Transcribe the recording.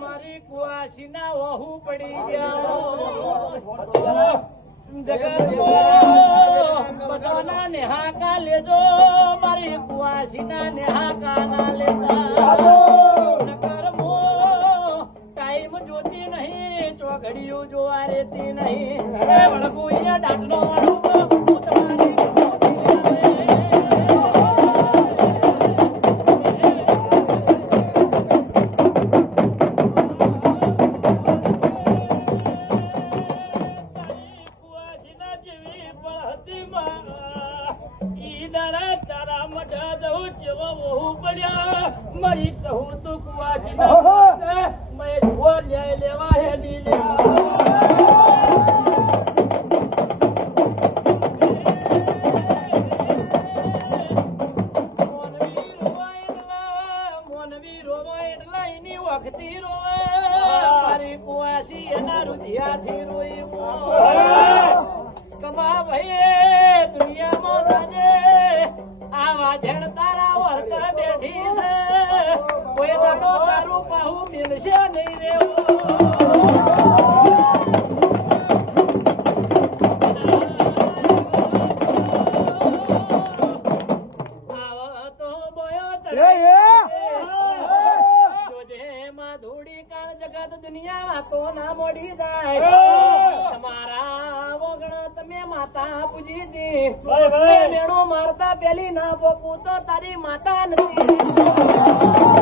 મારી કુવાસી ના વહુ પડી ગયા જગત બધાના નેહાકા લેજો મારી કુવાસી ના નેહાકા ના લેતા ટાઈમ જોતી નહીં ચોઘડીઓ જોવા રેતી નહીં વળગું અહીંયા દાંતનો વાળું તમારી મારી સહુ તો કુવાસી મેં ઢોર લેવા હે મોનવી રોવા એટલા એની વખતી રોવે મારી કુવાસી એના રુધિયાથી રોઈ કમા ભાઈ દુનિયામાં રાજે આવા જણ તારા વર્ત બેઠી છે કોઈ દાડો તારું પાહુ મિલશે નહીં રેવો આવો તો બોયો ચડે જોજે માં ધૂળી કાળ જગત દુનિયામાં તો ના મોડી જાય તમારા વગણ તમે માતા પૂજી દી મેણો મારતા પેલી ના પોકું તો તારી માતા નથી